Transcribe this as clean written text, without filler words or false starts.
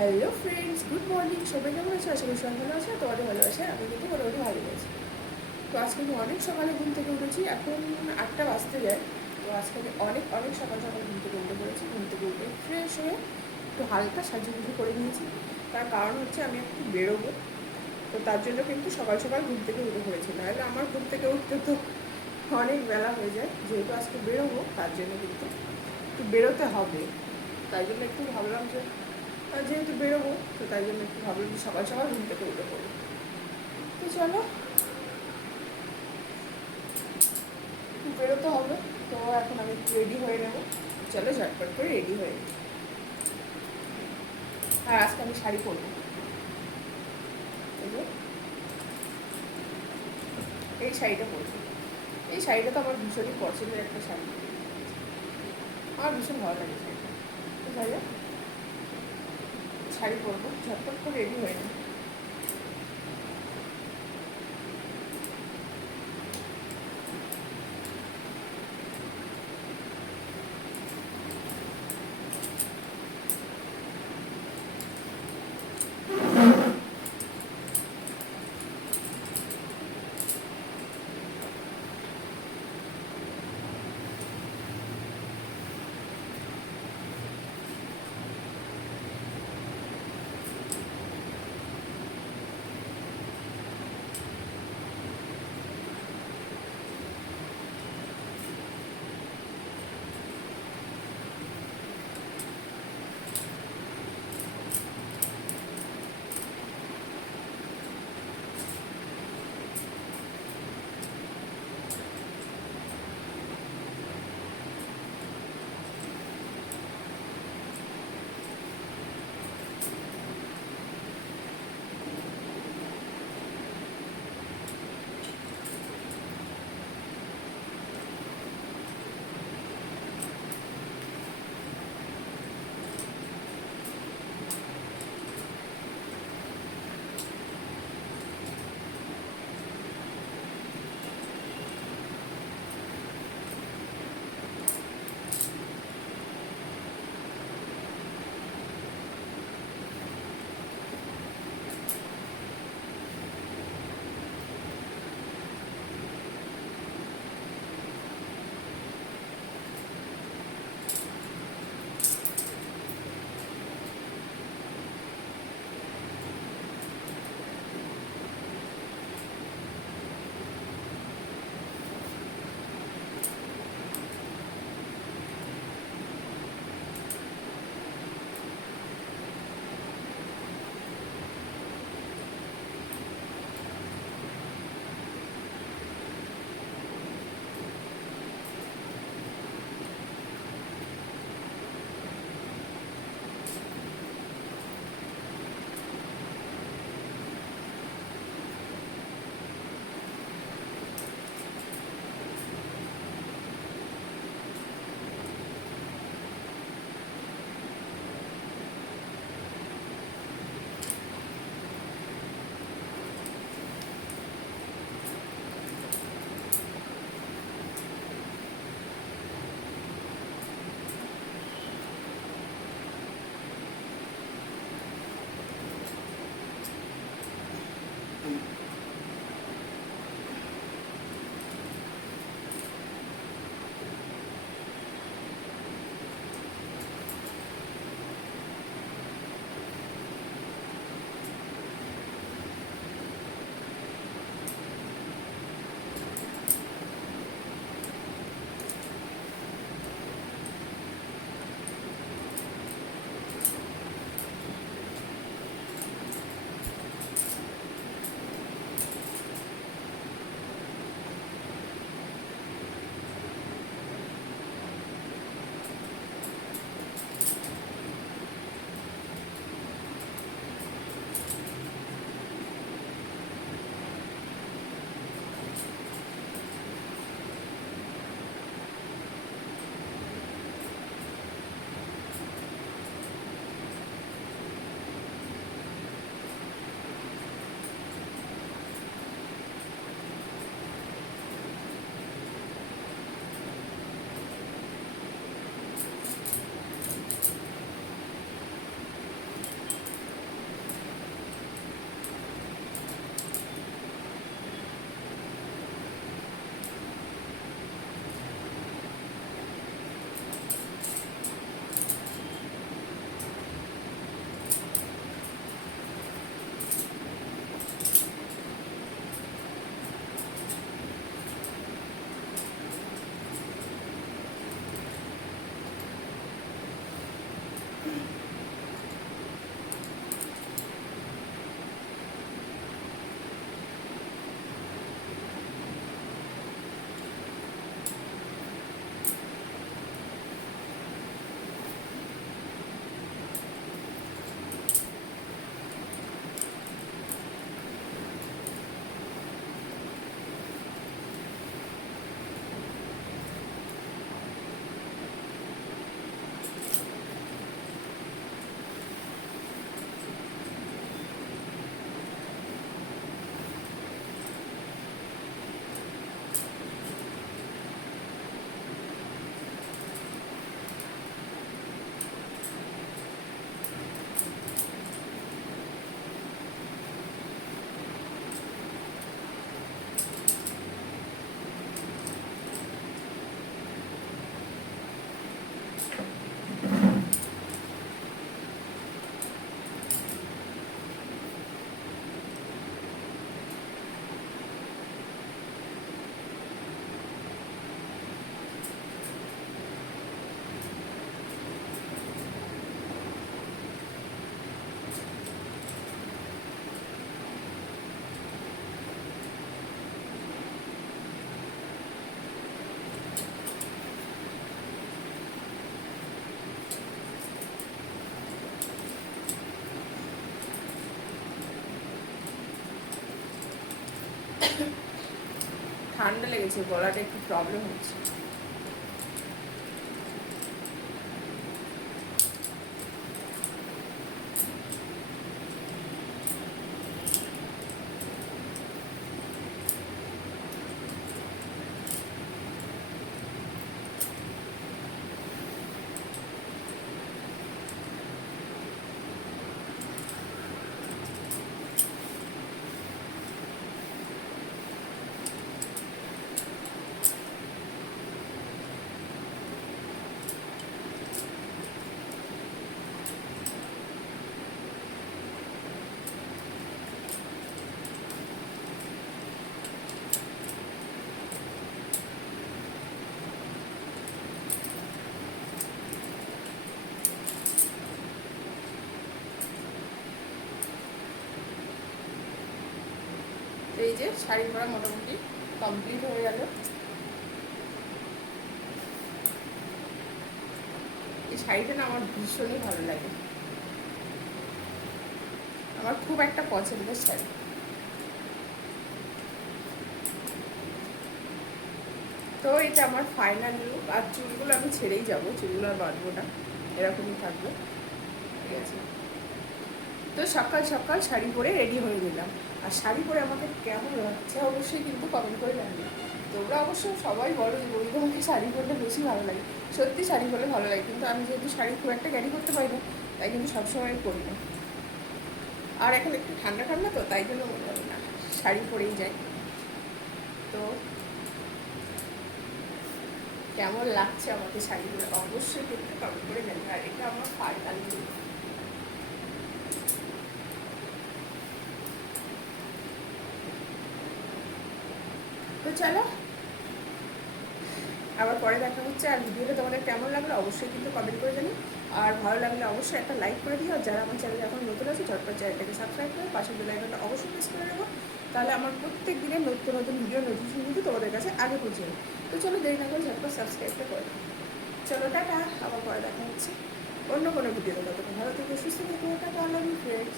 Hello friends, good morning. সবাই কেমন আছে? আশা করি সবাই ভালো আছে। তোমাদের ভালো আছে, আমি কিন্তু মোটামুটি ভালো আছি। তো আজকে আমি অনেক সকালে ঘুম থেকে উঠেছি, এখন 8টা বাজতে যায়। তো আজকে আমি অনেক অনেক সকাল সকাল ঘুম থেকে উঠে পড়েছি। ঘুম থেকে উঠে ফ্রেশ হয়ে একটু হালকা সাজুগুজু করে নিয়েছি। তার কারণ হচ্ছে আমি একটু বেরোবো, তো তার জন্য কিন্তু সকাল সকাল ঘুম থেকে উঠে পড়েছি। নাহলে আমার ঘুম থেকে উঠতে তো অনেক বেলা হয়ে যায়। যেহেতু আজকে বেরোবো তার জন্য কিন্তু একটু বেরোতে হবে। তাই জন্য একটু ভাবলাম যে যেহেতু বেরোবো, তো তাই জন্য একটু ভাবলাম যে সকাল সকাল ঘুম থেকে উঠে পড়বো। তো চলো, একটু বেরোতে হবে। তো এখন আমি একটু রেডি হয়ে নেবো। চলো ঝটপট করে রেডি হয়ে নিই। আর আজকে আমি শাড়ি পরবো। এই যে এই শাড়িটা পরবো। এই শাড়িটা তো আমার ভীষণই পছন্দের একটা শাড়ি, আমার ভীষণ ভালো লাগে শাড়িটা। তো যাই হোক, শাড়ি পরবো, ঝটপট করে রেডি হয়ে নিই। ঠান্ডা লেগেছে, গলাটা একটু প্রবলেম হচ্ছে। এই যে শাড়ি পরা মোটামুটি কমপ্লিট হয়ে গেল। এই শাড়িটা না আমার ভীষণই ভালো লাগে, আমার খুব একটা পছন্দের শাড়ি। তো এটা আমার ফাইনাল লুক। আর চুলগুলো আমি ছেড়েই যাব, চুলগুলো আর বাঁধবো না, এরকমই থাকবে, ঠিক আছে। তো সকাল সকাল শাড়ি পরে রেডি হয়ে গেলাম। আর শাড়ি পরে আমাকে কেমন লাগছে অবশ্যই কিন্তু কমেন্ট করে জানবে। তোমরা অবশ্য সবাই বলো যে বলি তোমাকে শাড়ি পরলে বেশি ভালো লাগে। সত্যি শাড়ি পরলে ভালো লাগে, কিন্তু আমি যেহেতু শাড়ি খুব একটা ক্যারি করতে পারি না, তাই কিন্তু সবসময় পরি না। আর এখন একটু ঠান্ডা ঠান্ডা তো, তাই জন্য মনে হবে না, শাড়ি পরেই যাই। তো কেমন লাগছে আমাকে শাড়ি পরে অবশ্যই কিন্তু কমেন্ট করে জানবে। আর এটা আমার ফাইনাল লুক। তো চলো আবার পরে দেখা হচ্ছে। আর ভিডিওটা তোমাদের কেমন লাগলো অবশ্যই কিন্তু কমেন্ট করে জানি। আর ভালো লাগলে অবশ্যই একটা লাইক করে দিও। আর যারা আমার চ্যানেলে এখন নতুন আছে ঝটপট চ্যানেলটাকে সাবস্ক্রাইব করে পাশের বেল আইকনটা অবশ্যই প্রেস করে নেবো, তাহলে আমার প্রত্যেক দিনের নতুন নতুন ভিডিও নোটিফিকেশন কিন্তু তোমাদের কাছে আগে পৌঁছে যাবে। তো চলো দেরি না করে ঝটপট সাবস্ক্রাইবটা করে দিও। চলো টাটা, আবার পরে দেখা হচ্ছে অন্য কোনো ভিডিওতে। ততক্ষণ ভালো থেকে সুস্থ থেকে tata, I love you friends.